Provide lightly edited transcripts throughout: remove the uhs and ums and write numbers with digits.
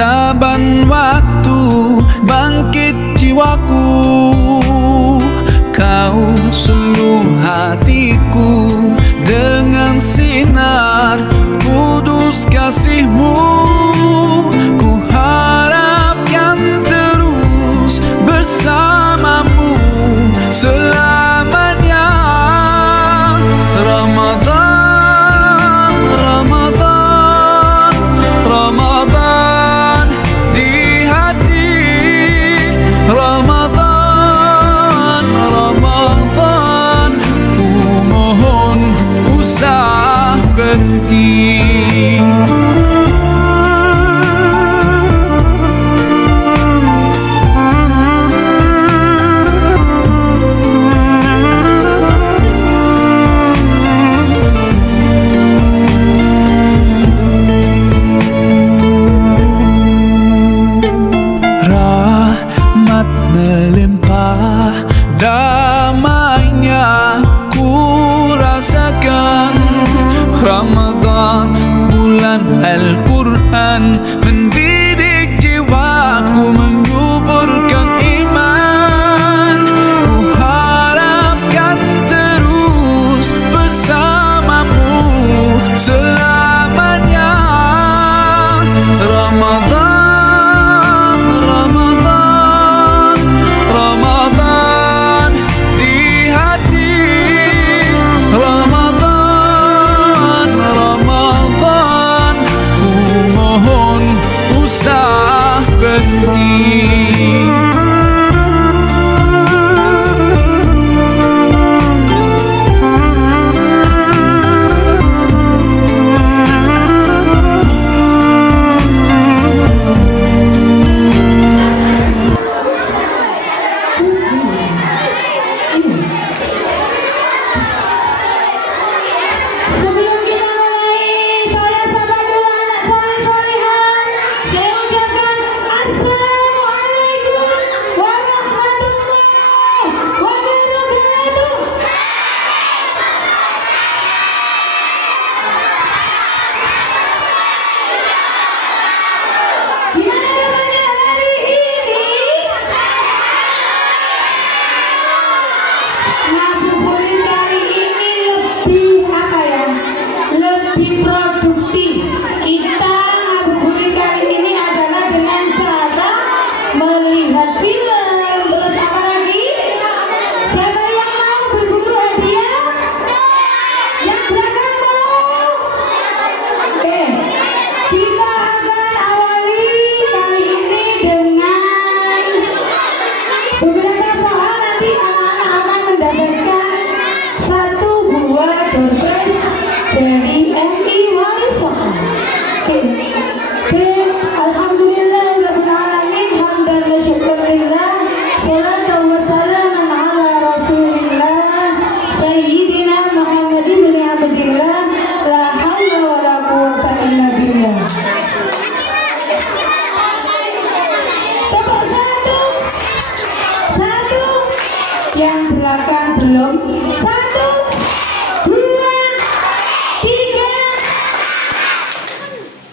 Saban waktu bangkit jiwaku, kau suluh hatiku dengan sinar kudus kasih-Mu. Ku harapkan terus bersama-Mu selamanya. Ramadan, Ramadan, Ramadan di hati, Ramadan, Ramadan, ku mohon usah pergi. Melimpah damainya ku rasakan. Ramadan bulan Al-Quran mendidik jiwaku, menyuburkan iman. Ku harapkan terus bersama-Mu selamanya. Ramadan, usah pergi. Yang belakang belum. 1, 2, 3,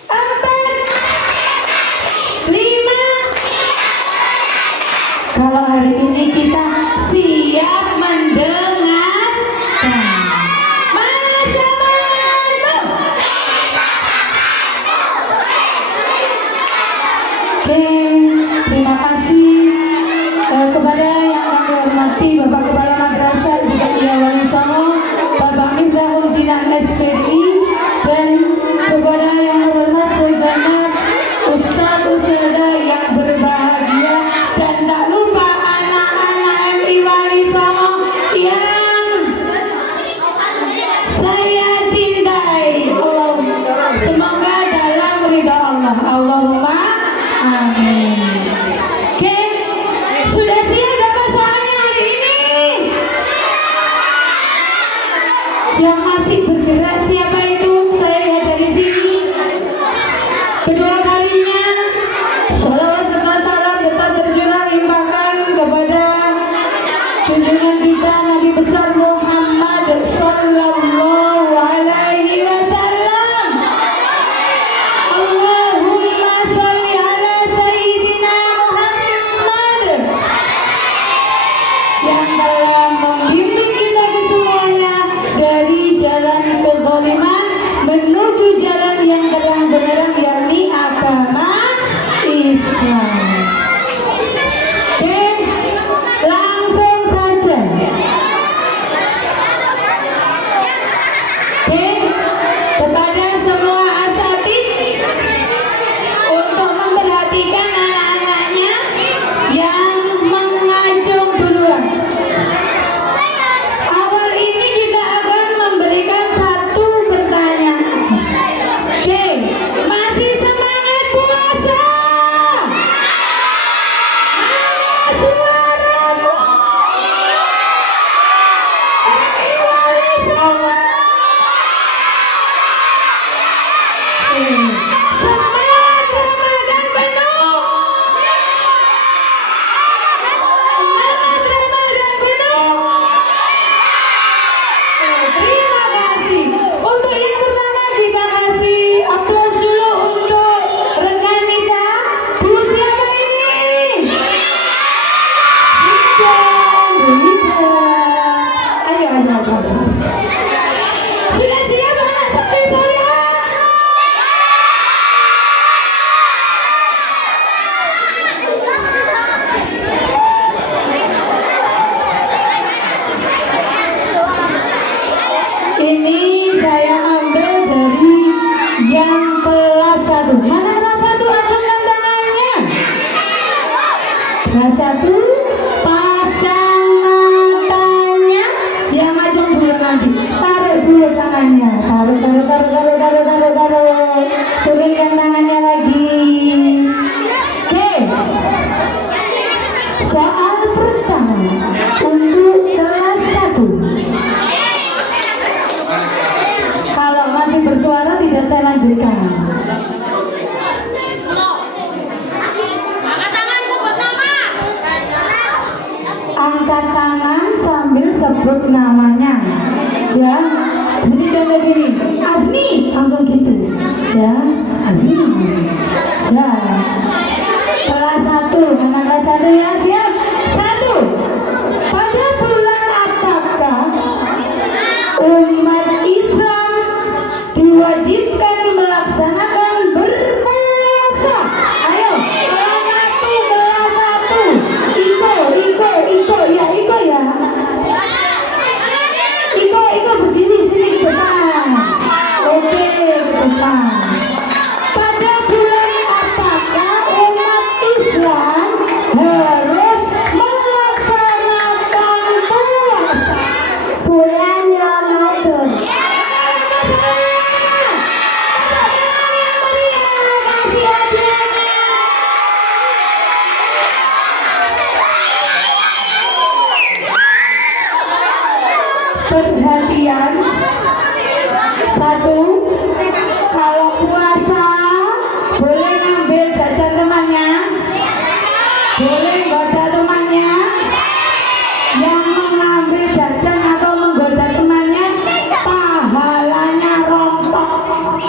4, 5, 6, 7, 8. Kalau hari ini kita siap mendengarkan. Oke, terima kasih kepada yang kami hormati Bapak Kepala Madrasah Ibtidaiyah Wali yang masih bergerak siapa itu? Saya lihat dari sini. Kedua kalinya, salawat serta salam tetap tercurah limpahkan kepada junjungan kita Nabi besar Muhammad Sallallahu Alaihi Wasallam. Allahumma sholli ala Sayyidina Muhammad yang telah membimbing kita semuanya dari jalan kezaliman menuju jalan yang terang benderang, yakni agama Islam. Oke, langsung saja. Oke, kepada semua asatid untuk memperhatikan anak-anaknya yang mengacung duluan. Awal ini kita akan memberikan satu pertanyaan. Oke, masih semangat puasa? Mana suaramu? Wali sama. Semangat Ramadan penuh. Semangat Ramadan penuh. Terima kasih. Untuk yang pertama kita kasih aplaus dulu untuk rekan kita. Bu siapa ini? Rita. Ayo. Sudah siap anak sampai saya? Ini saya ambil dari yang kelas 1. Mana kelas 1? Angkat tangannya. Kelas 1, pasang matanya. Yang macam dulu nanti. Tarik dulu tangannya. Taruh. Turunkan tangannya lagi. Oke. Soal pertama untuk kelas 1. Kalau masih bersuara tidak saya lanjutkan. Angkat tangan sambil sebut namanya. Ya, jadi contoh gini, Azmi, langsung gitu. Ya, Azmi. Ya, kelas 1, anak kelas 1 ya, siap. 1. Pada bulan apakah umat Islam diwajibkan melaksanakan berpuasa? Ayo, kelas 1. Iko ya. Iko berdiri sini ke depan. Oke, ke depan. Pada bulan apakah umat Islam harus melaksanakan puasa? Bulan Ramadan. Perhatian. 1, kalau puasa boleh ngambil jajan temannya, boleh goda temannya. Yang mengambil jajan atau menggoda temannya, pahalanya rontok,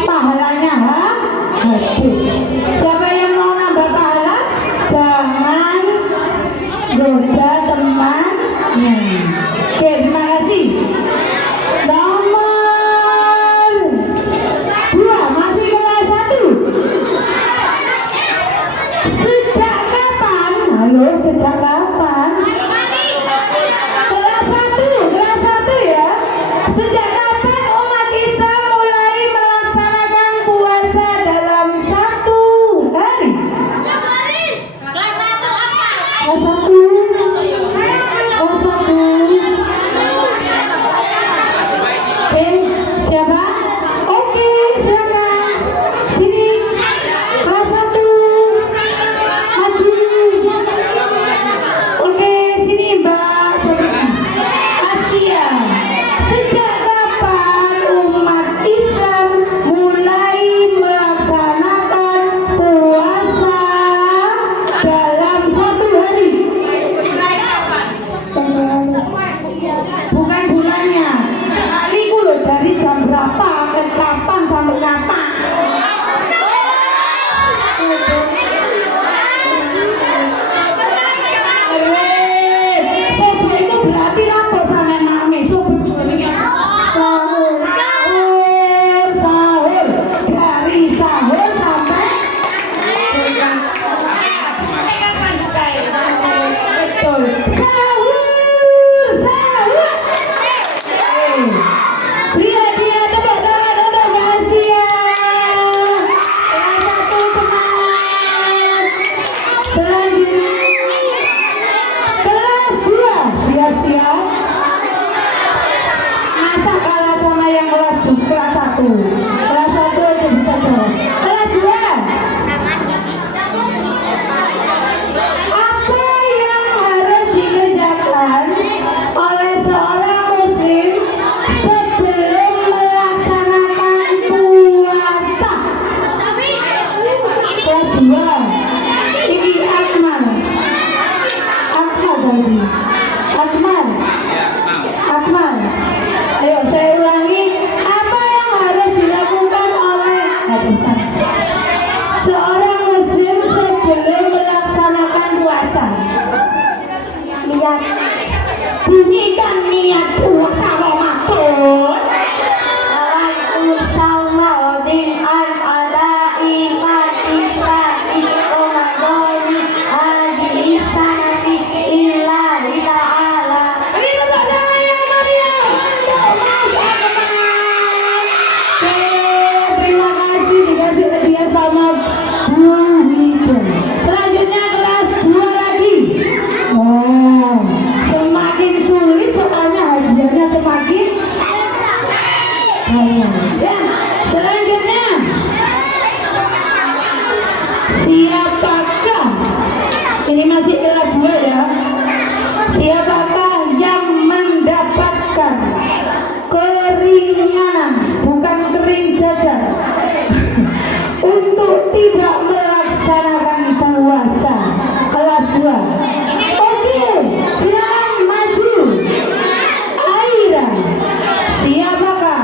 pahalanya habis. Siapa yang mau nambah pahala, jangan goda temannya. Oke, terima kasih. Nomor 2, Mas Kelas 1 aja bisa jawab. Kelas 2. Apa yang harus dikerjakan oleh seorang muslim sebelum melaksanakan puasa? Kelas 2. Ini Akmal. Tadi. Akmal. Ayo saya ulangi. Apa yang harus dilakukan oleh seorang muslim sebelum melaksanakan puasa? Niat. Bunyikan niat puasa maksud. Selanjutnya kelas 2 lagi. Oh, semakin sulit soalnya hadiahnya semakin banyak. Ya, selanjutnya siapakah? Ini masih kelas 2 ya. Siapakah yang mendapatkan keringanan, bukan kering saja, untuk tidak melaksanakan puasa? Kelas 2. Oke, silakan maju. Aira, siapakah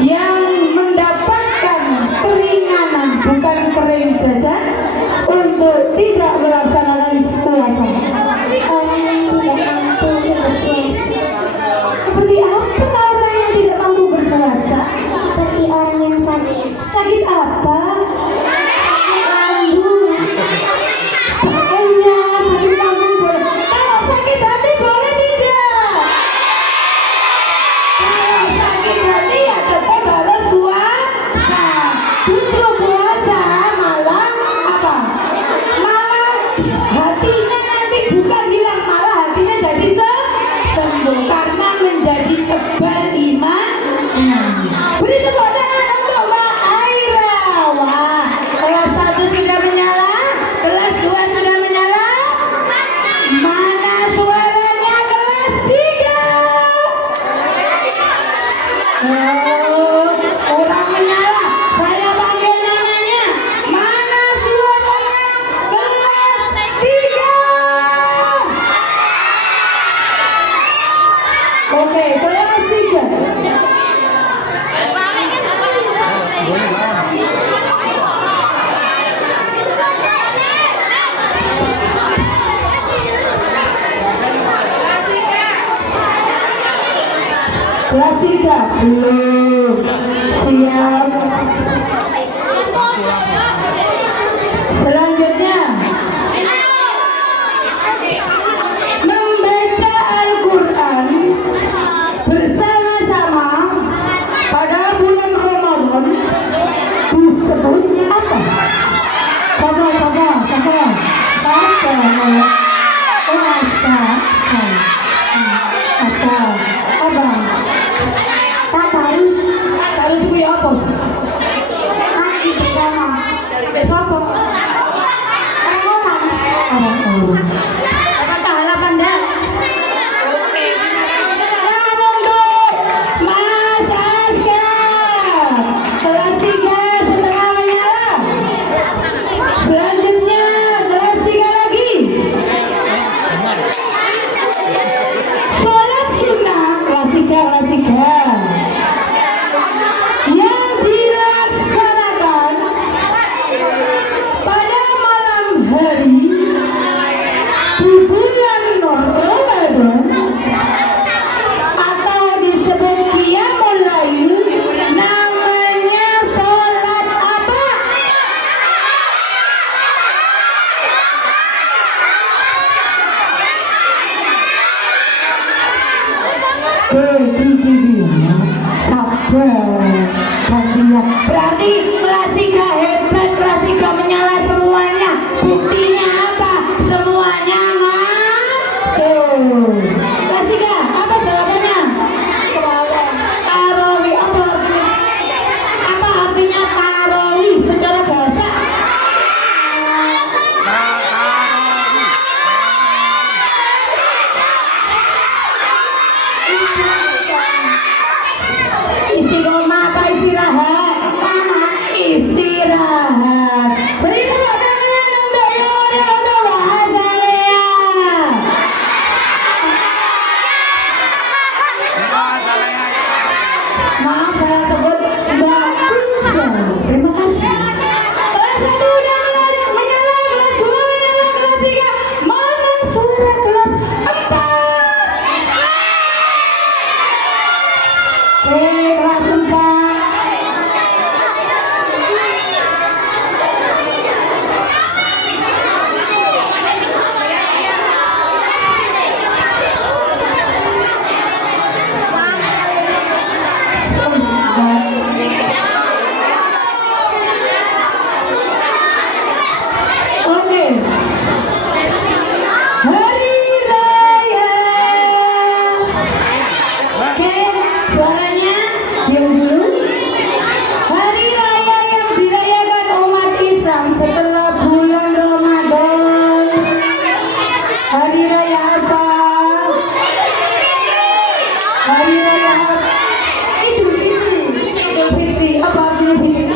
yang mendapatkan keringanan, bukan kering saja, untuk tidak melaksanakan puasa? Seperti apa orang yang tidak mampu berpuasa? Seperti orang yang sakit. Sakit apa? Sakit hati boleh tidak? Kalau sakit hati ya tetap harus puasa. Justru puasa malah apa? Malah hatinya nanti bukan hilang, malah hatinya jadi sembuh karena menjadi kebal iman. Beri tepuk tangan untuk Mbak Aira. Wah, kelas 1 sudah menyala, kelas 2 sudah menyala. Mana suaranya kelas 3? Oh, kurang menyala. Saya panggil namanya. Mana suaranya kelas 3? Oke, kelas 3. Kelas 3 belum siap. Selanjutnya membaca Al-Quran bersama-sama pada bulan Ramadan disebut apa? Berarti Plastika hebat, Plastika menyala semuanya. Buktinya apa? Semuanya tuh. Plastika, apa jawabannya? Tarawih apa? Istiqomah apa istirahat? Istirahat. Beri tepuk tangan untuk Yono Wahazalea. Maaf saya sebut Mbak Puspa. Terima kasih. Kelas 1 udah menyala, kelas 2 menyala, kelas 3 mana sudah kelas 4. Kelas 4. Oke. Hari Raya. Oke, suaranya yang dulu. Hari Raya yang dirayakan umat Islam setelah bulan Ramadan. Hari Raya apa? Hari Raya apa? Idul Fitri. Apa Idul Fitri?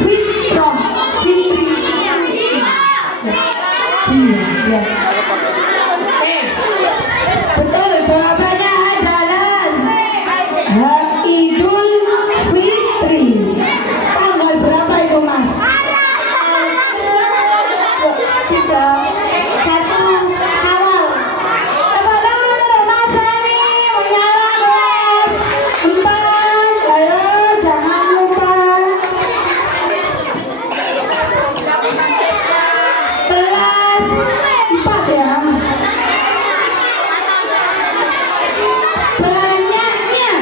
Fitri kok hatinya betul, jawabannya adalah Idul Fitri. Tanggal berapa itu, Mas? Sudah 1 awal. Tepuk tangan untuk Mas Sani, menyala kelas 4. Ayo, jangan lupa. Kelas 4 ya. Banyaknya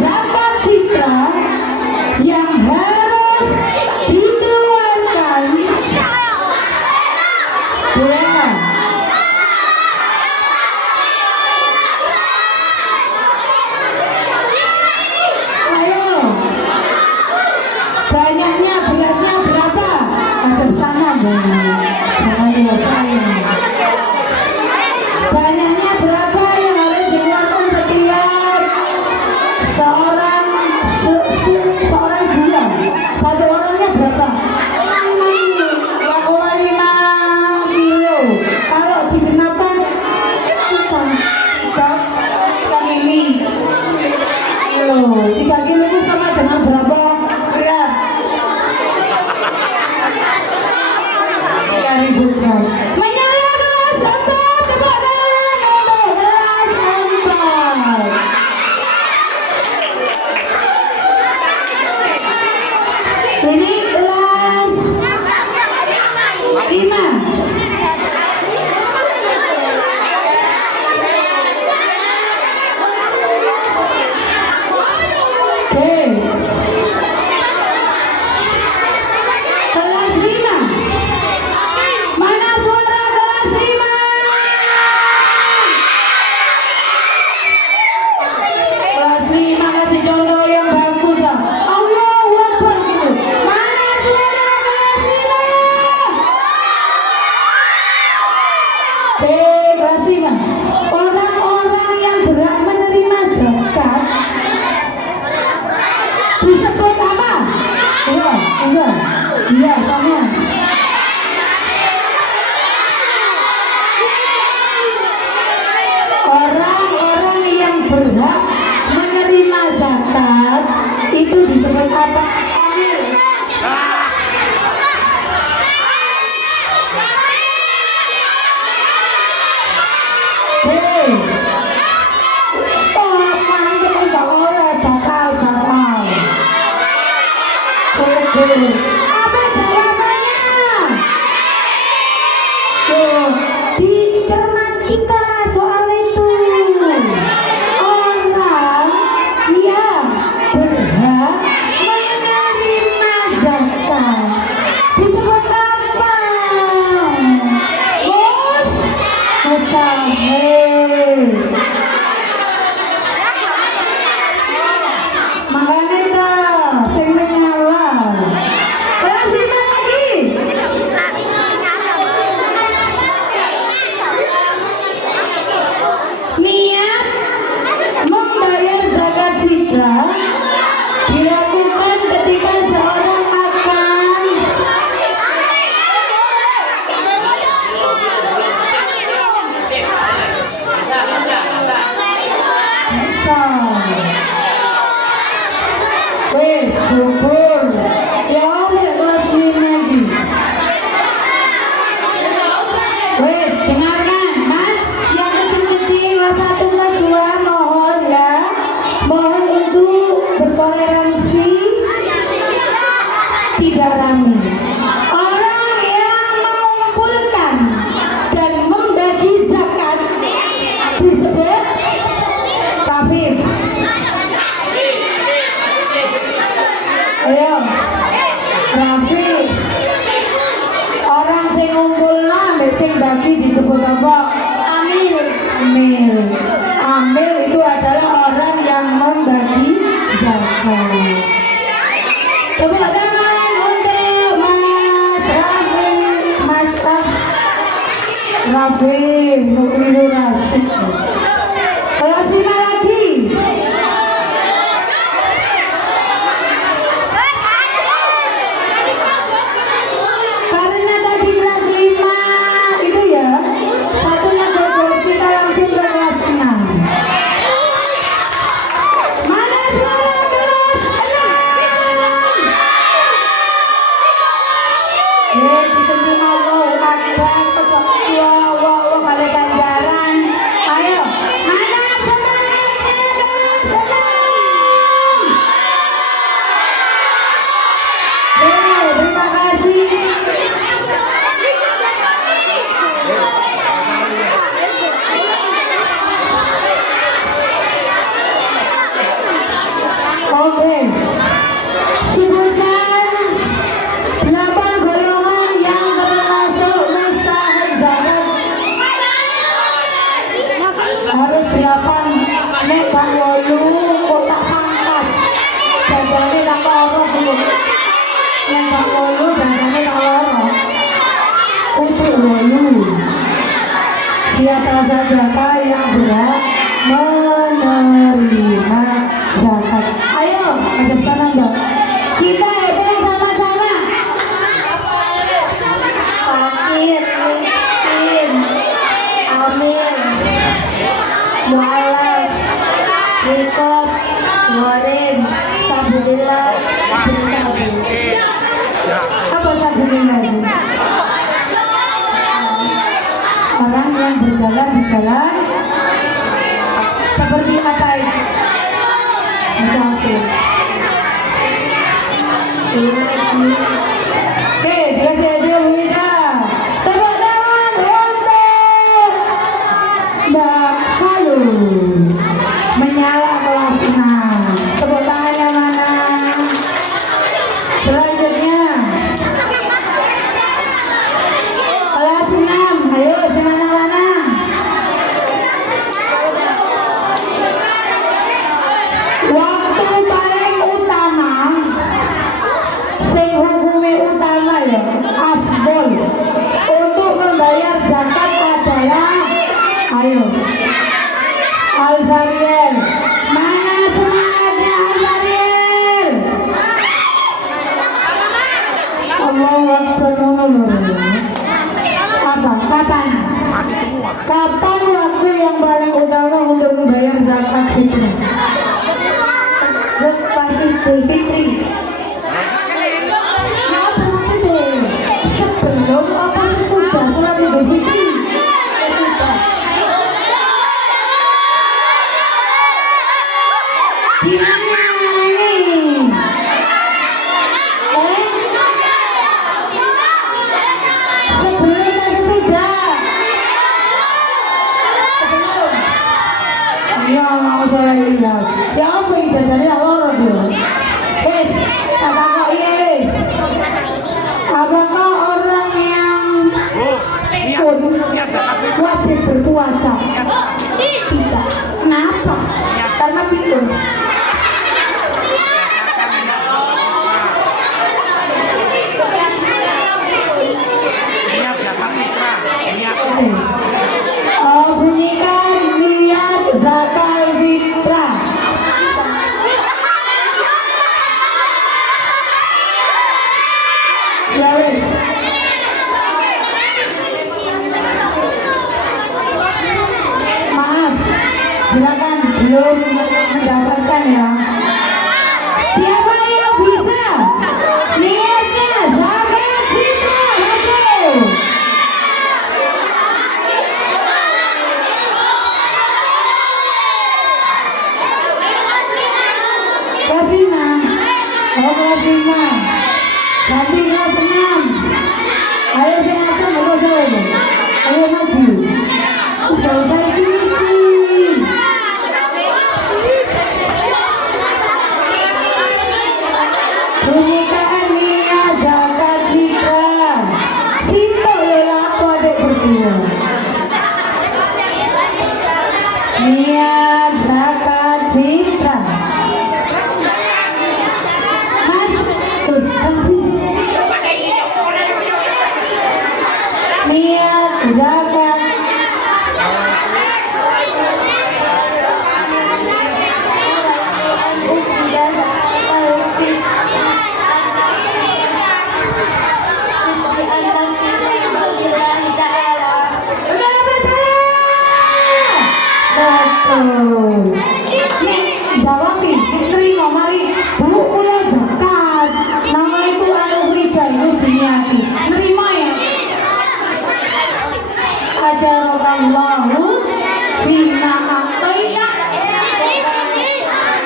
zakat fitrah yang harus dikeluarkan. Ya. Ayo. Banyaknya beratnya berapa? Ada sana Banyaknya berapa yang harus dikeluarkan setiap seorang bulan? Satu orangnya berapa? 2,5 kilo. Kalau digenapkan ini. 3 kilo itu sama dengan berapa berat? 3.000 gram. Menyala kelas 4. Tepuk tangan untuk kelas 4. Ini kelas 5. Kelas 5. Mana suara kelas 5? Kelas 5 kasih contoh yang bagus lah. Allahu Akbar gitu. Mana suara kelas 5? Sing bagi disebut apa? Amil. Amil. Amil itu adalah orang yang membagi zakat. Tepuk tangan untuk Mas Rabi Nurul Rasid. Kelas 5 lagi. Karena tadi kelas 5 itu ya, satunya gagal, kita langsung ke kelas 6. Mana suara kelas 6? Diterima Allah Akbar, tepuk wow pada ganjaran. Ayo, mana semangatnya kelas 6? Terima kasih. Oke, sebutkan 8 golongan yang termasuk mustahil zakat. Harus 8. Nek Bang Wolu kotak pangkat. Jagane tak loro dulu. Nek Bang Wolu jagane tak loro. Untuk Wolu. Siapa saja yang berhak menerima zakat. Ayo, ada tangan dong. Kita hitung sama-sama. Fakir, miskin, amil, mu'alaf, rikop, warim, sabudillah, apa sabudillah itu? Orang yang berjalan di jalan seperti apa itu? Musafir. Oke, dia bisa. Tepuk tangan untuk Mbak Halu. Menyala kelas 6. Tepuk tangannya mana? Selanjutnya kelas 6. Ayo, mana? Waktu paling utama, sing hukumnya utama ya, afdol untuk membayar zakat adalah, ayo, Al-Zariel. Mana semangatnya Al-Zariel? Allahu Akbar. Apa? Kapan waktu yang paling utama untuk membayar zakat fitrah? Pasti Idul Fitri. Kenapa maksudnya? Sebelum apa sudah sholat Idul Fitri? Gimana ini? Sebelum atau tidak? Sebelum. Ya mau saya lihat. Ya apa ijazahnya Allah dia. Apakah ini? Apakah orang yang wajib berpuasa? Tidak. Kenapa? Karena itu. Bunyikan niat zakat fitrah. Ya wes. Maaf, silakan belum mendapatkan ya. Siapa yang bisa? Niatnya zakat fitrah. Ayo. Kelas 5. Oh, kelas 5. Nanti kelas 6. Ayo silakan berusaha. Ayo maju. Selesai sini. niat zakat jawab istri ngomari bu ulah zakat nama itu anugerah itu diniati nerima ya ajarallahu bima ataina.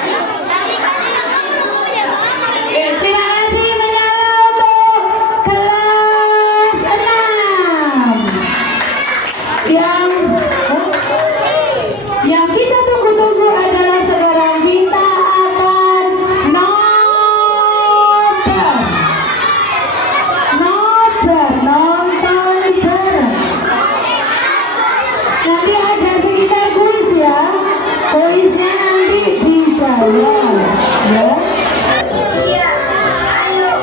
Terima kasih menyala untuk kelas 6 yang kita tunggu-tunggu adalah sekarang kita akan nonton bareng. Nanti ada sekitar kuis ya, kuisnya nanti bisa ya. Iya, ayo.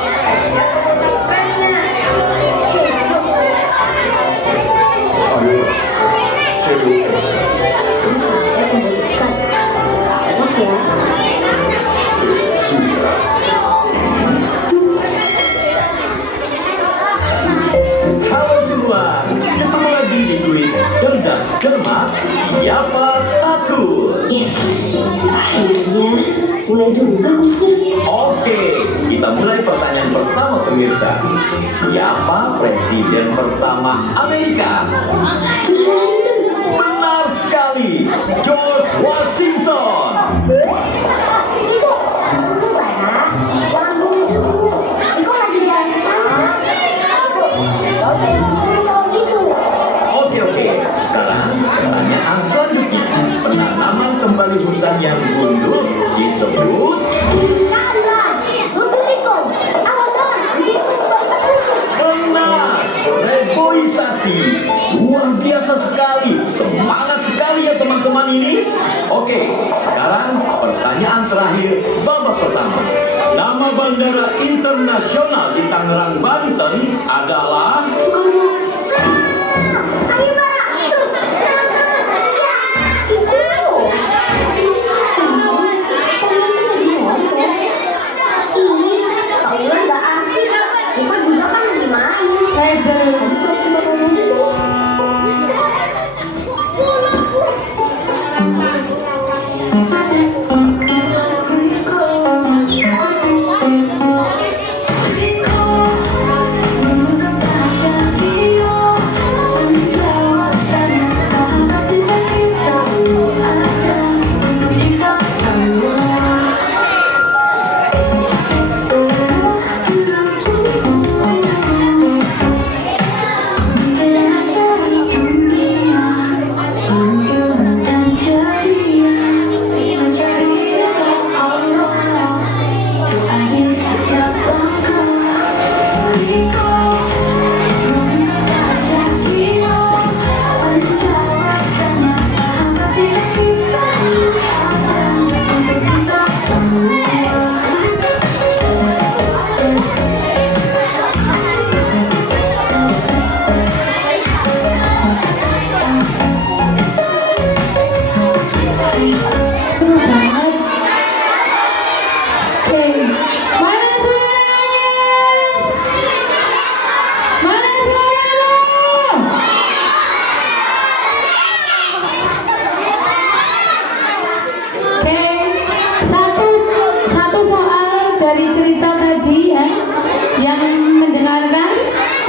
Halo semua, ketemu lagi di kuis cerdas cermat siapa takut. Yes, akhirnya mulai juga. Oke, kita mulai pertanyaan pertama pemirsa. Siapa presiden pertama Amerika? Benar sekali, George Washington. Oke, sekarang pertanyaan selanjutnya. Penanaman kembali hutan yang gundul disebut benar, reboisasi. Luar biasa sekali, semangat sekali ya teman-teman ini. Oke, sekarang pertanyaan terakhir babak pertama. Nama bandara internasional di Tangerang, Banten adalah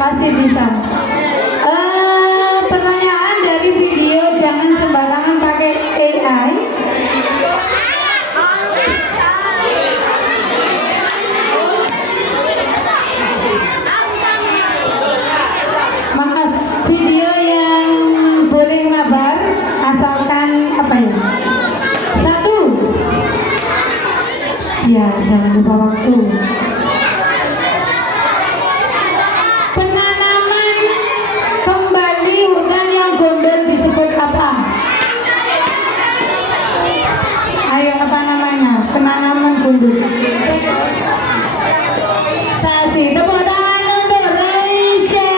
pasti bisa. Pertanyaan dari video jangan sembarangan pakai AI. Maaf, video yang boleh mabar asalkan apa ya? 1. Ya, jangan lupa waktu. Ayo, apa namanya? Penanaman gundul. Kasih tepuk tangan untuk Reisha.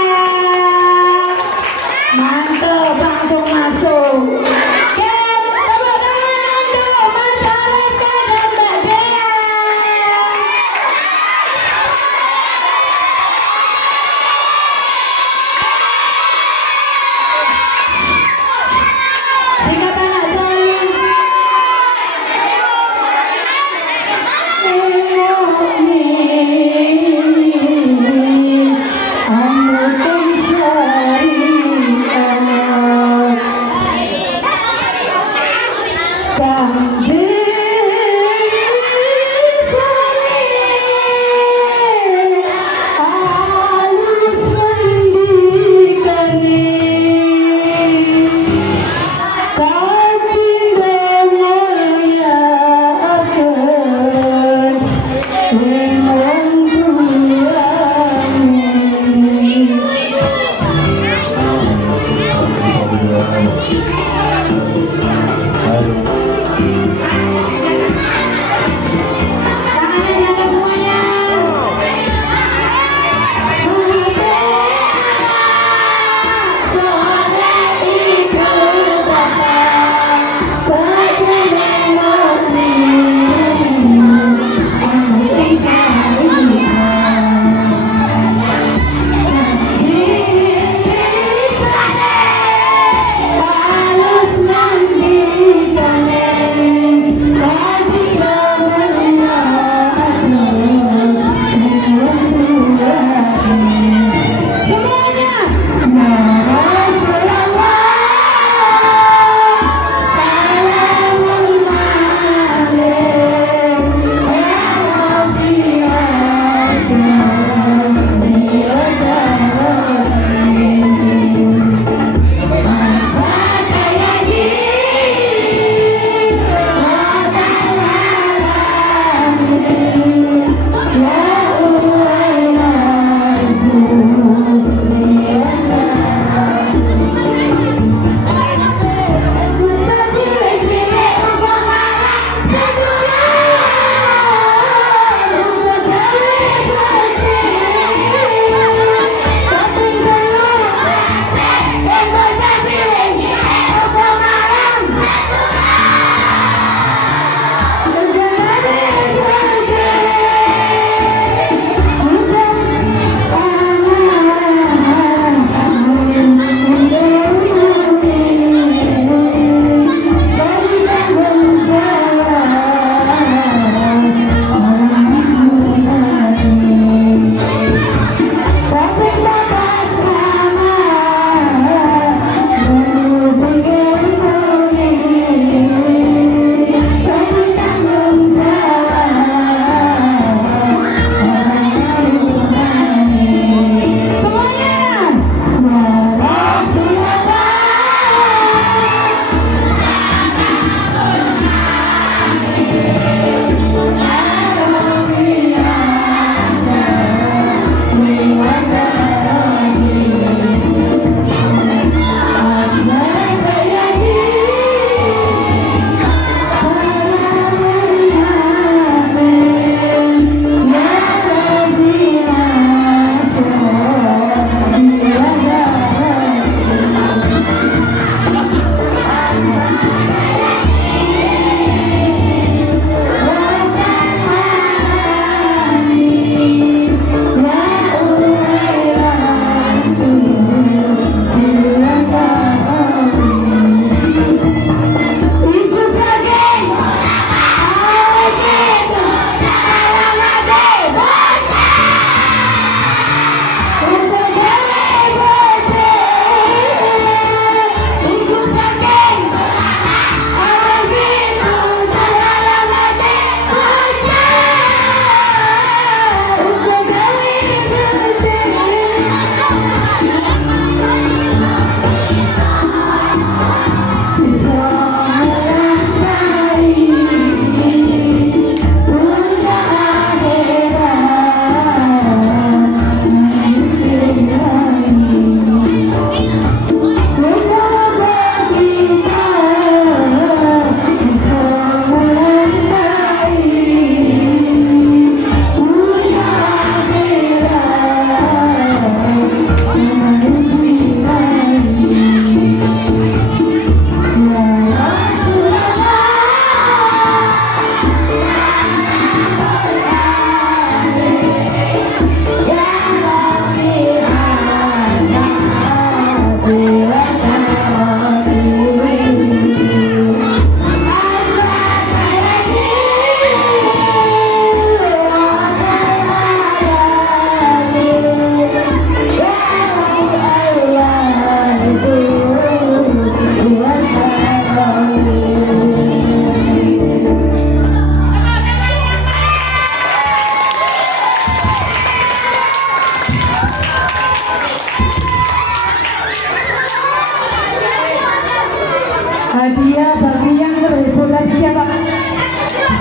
hadiah bagi yang terheboh dari siapa?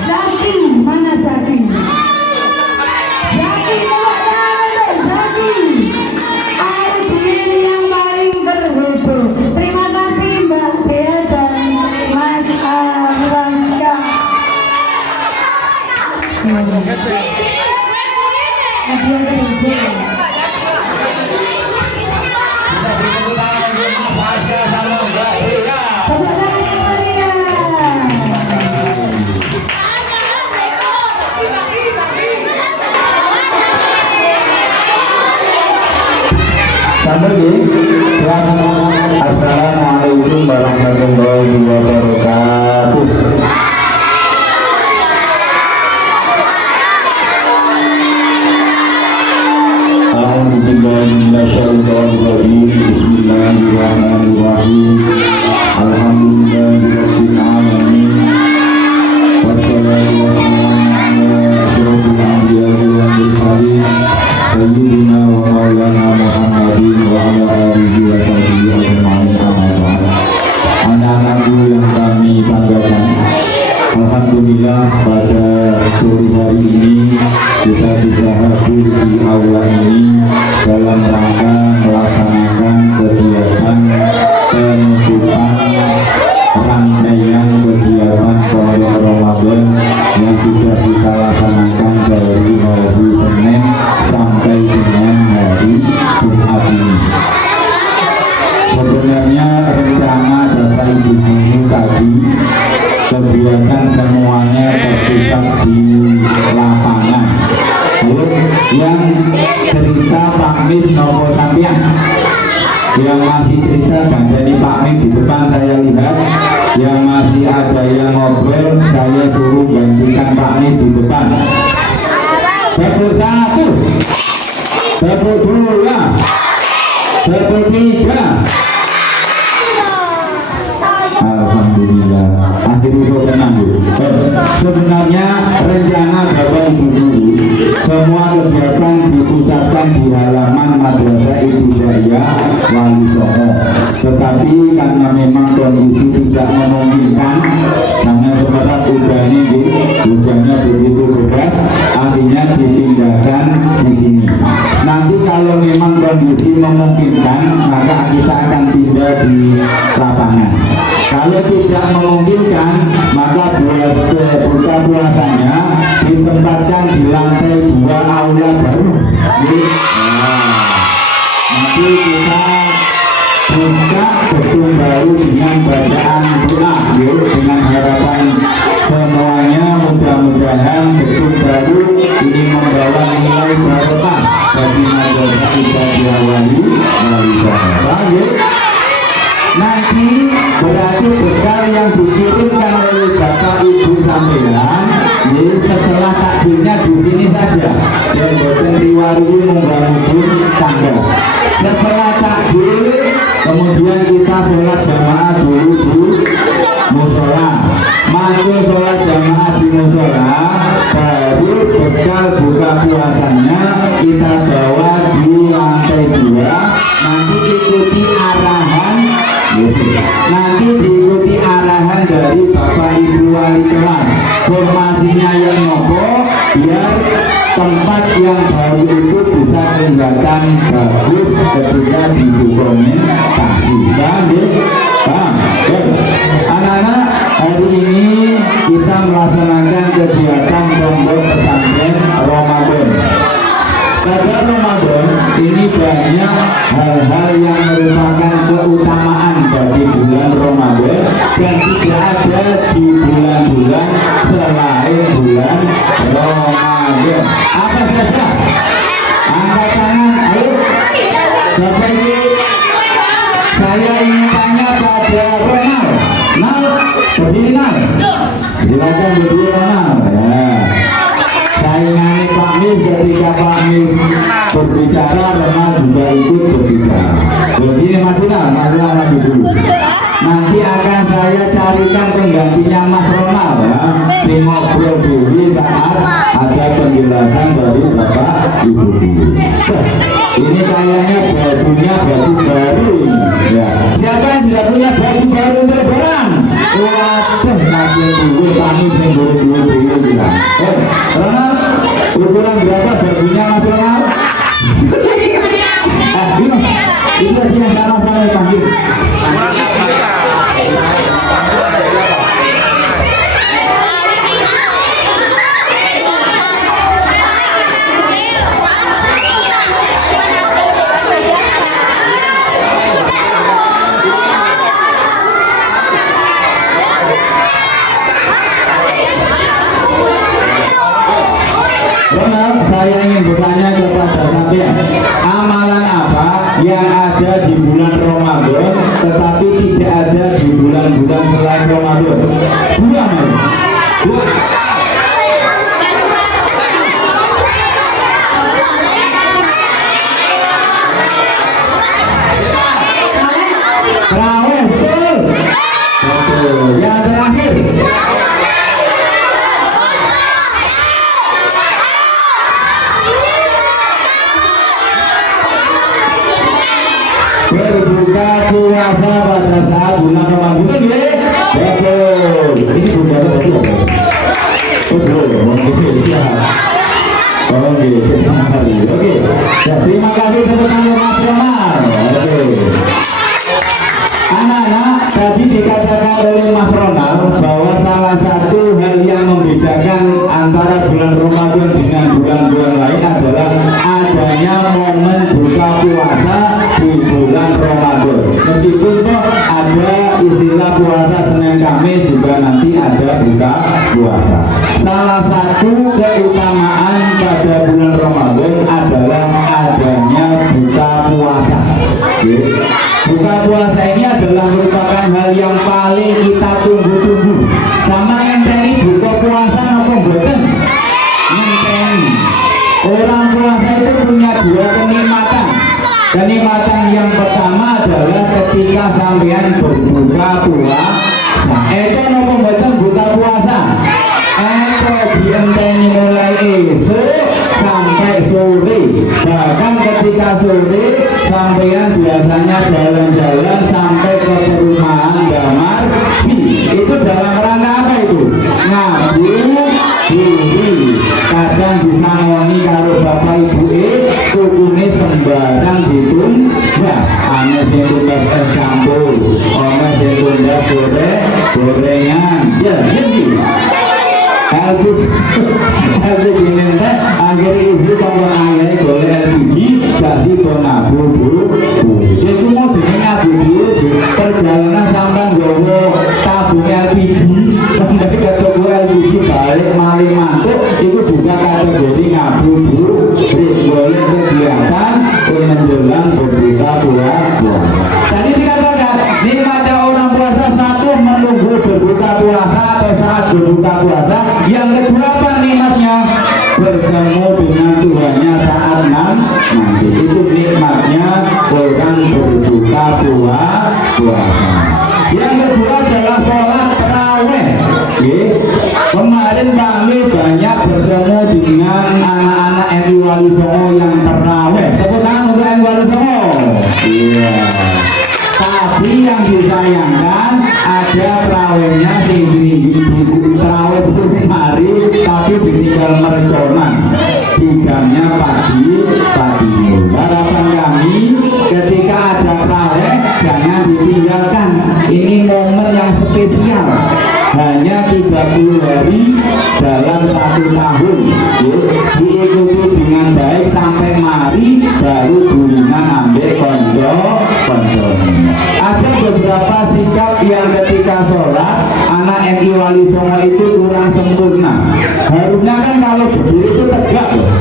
Zaki, mana Zaki? Zaki, tolak tangan Zaki. Hadiah yang paling terheboh. Terima kasih Mbak Dea dan Mas Rangga. Hadiah terheboh. Assalamualaikum warahmatullahi wabarakatuh. Bismillahirrahmanirrahim. Alhamdulillahirabbil alamin. Wassalatu wassalamu ala asyrofil anbiya'i wal mursalin. Sayyidina wa maulana Muhammadin wa ala alihi wa sahbihi ajma'in. Anak-anakku yang kami banggakan, alhamdulillah pada sore hari ini kita bisa hadir di aula ini dalam rangka melaksanakan kegiatan penutupan rangkaian kegiatan Pondok Ramadan yang sudah kita laksanakan dari hari Senin sampai dengan hari Jumat ini. Sebenarnya rencana Bapak Ibu Guru tadi kegiatan semuanya terpusat di lapangan. Yang cerita Pak Mis nopo sampian, yang masih cerita dan jadi Pak Mis di depan saya lihat, yang masih ada yang ngobrol saya suruh gantikan Pak Mis di depan. Tepuk satu, tepuk dua, tepuk tiga. Alhamdulillah. Akhir itu tenang Bu. Sebenarnya rencana Bapak Ibu Guru semua kegiatan dipusatkan di halaman Madrasah Ibtidaiyah Wali Songo. Tetapi karena memang kondisi tidak memungkinkan, karena sebentar hujannya begitu deras, akhirnya dipindahkan di sini. Nanti kalau memang kondisi memungkinkan, maka kita akan pindah di lapangan. Kalau tidak memungkinkan, maka buka puasanya ditempatkan di lantai 2 aula baru. Nanti kita buka gedung baru dengan bacaan doa, dengan harapan semuanya mudah-mudahan gedung baru ini membawa nilai barokah bagi madrasah Ibtidaiyah Wali Songo. Nanti berarti bekal yang dikirimkan oleh Bapak Ibu sampean, jadi setelah takbirnya di sini saja, dan boten riwari membangun tangga. Setelah takbir, kemudian kita sholat jamaah dulu di musola. Masuk sholat jamaah di musola, baru bekal buka puasanya kita bawa di lantai 2. Nanti ikuti arahan. Nanti diikuti arahan dari Bapak Ibu Wali kelas. Formasinya yang nopo, biar tempat yang baru itu bisa kelihatan bagus ketika didokumentasi. Paham? Anak-anak, hari ini kita melaksanakan kegiatan pondok pesantren Ramadan. Pada Ramadan ini banyak hal-hal yang merupakan keutamaan bagi bulan Ramadan dan tidak ada di bulan-bulan selain bulan Ramadan. Apa saja? Angkat tangan, ayo. Siapa ini? Saya ingin tanya pada Ronald. Berdiri Nal. Silakan berdiri Ronald. Ya. Saingannya Pak Mis, ketika Pak Mis berbicara, Ronald juga ikut berbicara. Begini Madinah maju dulu. Nanti akan saya carikan penggantinya Mas Ronald ya. Di ngobrol dulu saat ada penjelasan dari Bapak Ibu dulu. Ini kayaknya bajunya baju baru ya. Siapa yang tidak punya baju baru untuk lebaran? tadi dikatakan oleh Mas Ronald bahwa salah satu hal yang membedakan antara bulan Ramadan dengan bulan-bulan lain adalah adanya momen buka puasa di bulan Ramadan. Meskipun toh ada istilah puasa Senin Kamis juga nanti ada buka puasa. Salah satu keutamaan pada bulan Ramadan adalah adanya buka puasa. Buka puasa ini adalah merupakan hal yang paling kita tunggu-tunggu. Sama ngenteni buka puasa apa mboten? Ngenteni. Orang puasa itu punya dua kenikmatan. Kenikmatan yang pertama adalah ketika sampean berbuka puasa. Itu nopo mboten buka puasa? Itu dienteni mulai esok sampai sore. Bahkan ketika sore sampean biasanya jalan-jalan sampai ke perumahan damar. Itu dalam rangka apa itu? Ngabuburit. Kadang bisa ngoni karo bapak ibu tukune sembarang ditunda. Ane sing tumbas es campur, ane sing tumbas gorengan. Ya, jadi LPG ini akhir ibu kalau ayah boleh LPG jadi ngabuburit. Itu mau bikin ngabuburit perjalanan sampai gowo tabung LPG sampai ke toko LPG balik malih mantuk itu juga kategori ngabuburit. Boleh kegiatan menjelang berbuka puasa. Tadi dikatakan nikmatnya orang puasa satu menunggu berbuka puasa atau saat berbuka puasa. Yang kedua apa nikmatnya? Bertemu dengan Tuhannya saat nanti. Itu nikmatnya orang berbuka puasa. Yang kedua adalah sholat tarawih. Kemarin kami banyak bertemu dengan anak-anak MI Wali Songo yang tarawih. Tepuk tangan untuk MI Wali Songo. Iya. Tapi yang disayangkan ada tarawihnya di tarawih itu hari tapi ditinggal merconan. Jamnya pagi. Harapan kami ketika ada tarawih jangan ditinggalkan. Ini momen yang spesial. Hanya 30 hari dalam 1 tahun. Diikuti dengan baik sampai mari baru gulingan ambek konco. Ada beberapa sikap yang ketika sholat anak MI Wali Songo itu kurang sempurna. Harusnya kan kalau berdiri itu tegak loh.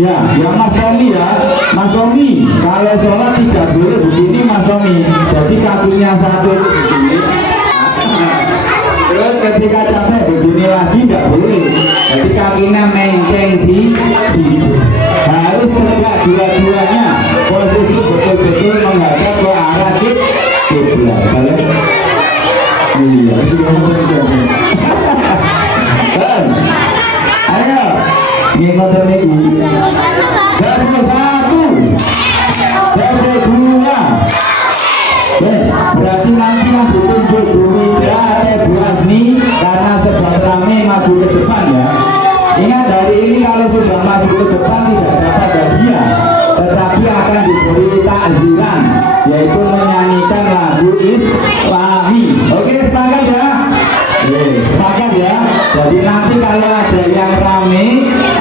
Ya, yang Mas Tommy ya, Mas Tommy kalau sholat tidak boleh begini Mas Tommy. Jadi kakinya satu begini. Terus ketika capek begini lagi nggak boleh. Jadi kakinya menceng sih. Harus tegak dua-duanya. Posisi betul-betul menghadap ke arah kiblat. Iya, ayo, ngikut ini. Dari 1, dari 2. Berarti nanti yang ditunjuk Bu Mitra atau Bu Asmi karena sebab rame maju ke depan ya. Ingat dari ini kalau sudah maju ke depan tidak dapat hadiah, tetapi akan diberi takziran, yaitu menyanyikan lagu Islami. Oke, sepakat ya? Sepakat ya? Jadi nanti kalau ada yang rame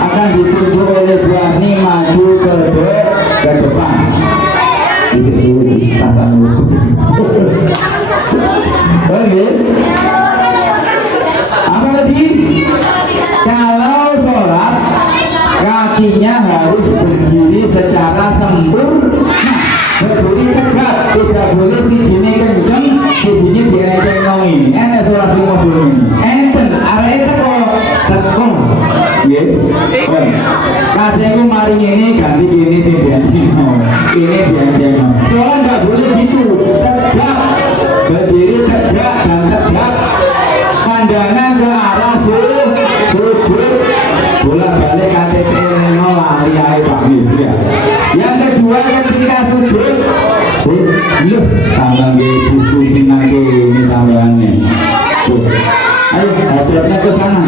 akan ditunjuk oleh Bu Asmi maju ke depan. Oke. Apa lagi? Kalau sholat kakinya harus berdiri secara sempurna, berdiri tegak, tidak boleh sini kenceng, sini dienceng-encengi. Enak sholat semua dulu ini. Enten, arahnya teko. Ya. Kadang mari ini ganti ini dienceng. Ini dienceng. Sholat nggak boleh gitu, tegak, berdiri tegak dan tegak. Pandangan ke arah sudut, bolak-balik KTP no lari ae Pak Mitra. Yang kedua ketika sudut, loh, tambah diskusi nanti ini tambahannya. Ayo, hadapnya ke sana.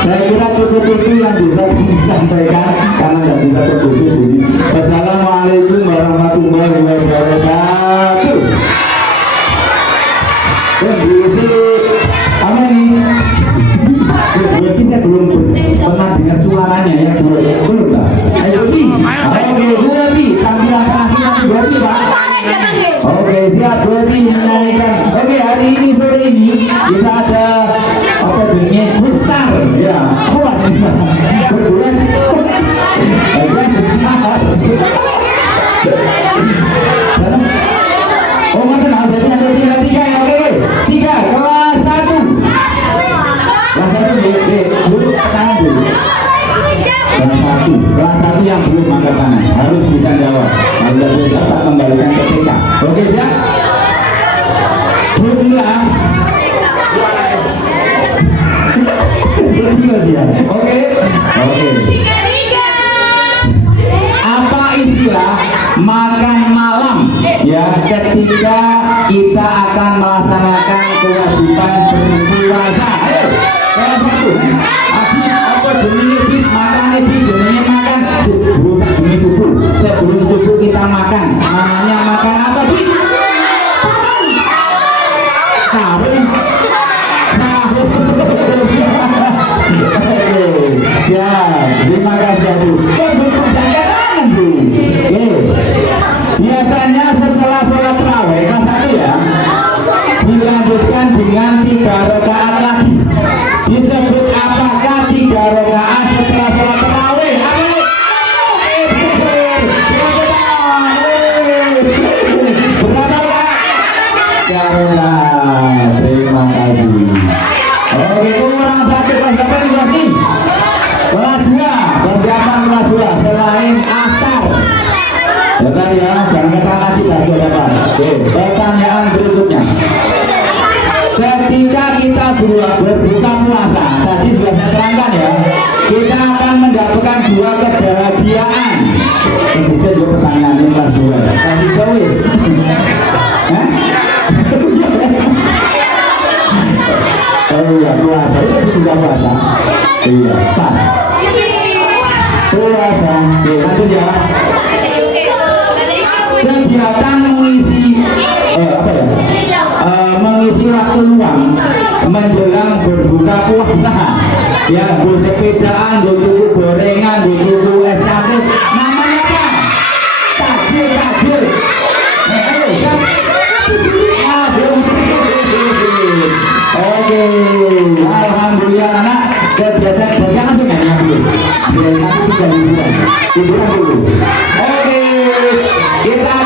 Saya kira cukup itu yang bisa disampaikan karena nggak bisa tertutup ini. Wassalamualaikum warahmatullahi wabarakatuh. kita ada apa jenisnya besar ya. Wah, kebetulan oh macam ada tiga ya, oke, tiga kelas satu dulu tangan dulu. Kelas satu yang belum angkat tangan harus bisa jawab. Kalau tidak dapat kembalikan ke TK. Oke siap? Pulang. Oke. Apa istilah makan malam ya ketika kita akan melaksanakan kewajiban berpuasa? Ayo, kelas satu. Apa jenis makan ini? Jenisnya makan berusak jenis subuh. Sebelum subuh kita makan. Namanya makan apa sih? Sahur. Ya, terima kasih Bu. Biasanya setelah sholat tarawih kelas satu ya, dilanjutkan dengan 3 rakaat lagi. Disebut apakah 3 rakaat setelah sholat tarawih? Berapa rakaat? 3 rakaat. Terima kasih. Oke, kurang satu kelas berapa nih lagi? Kelas 2, persiapan kelas 2 selain asar. Bentar ya, jangan kata lagi lagi dapat. Oke, pertanyaan berikutnya. Ketika kita berbuka puasa, tadi sudah saya terangkan ya, kita akan mendapatkan 2 kebahagiaan. Itu juga pertanyaannya kelas 2. Tadi jauh ya? Oh iya, puasa itu juga puasa. Iya, pas. Puasa. Oke, lanjut ya. Kegiatan mengisi mengisi waktu luang menjelang berbuka puasa. Ya, bersepedaan, tuku gorengan, tuku es campur. Namanya apa? Takjil. Ayo, kan? Oke, alhamdulillah anak kegiatan banyak tuh nggak nyambung. Nanti 3 liburan dulu. Oke, kita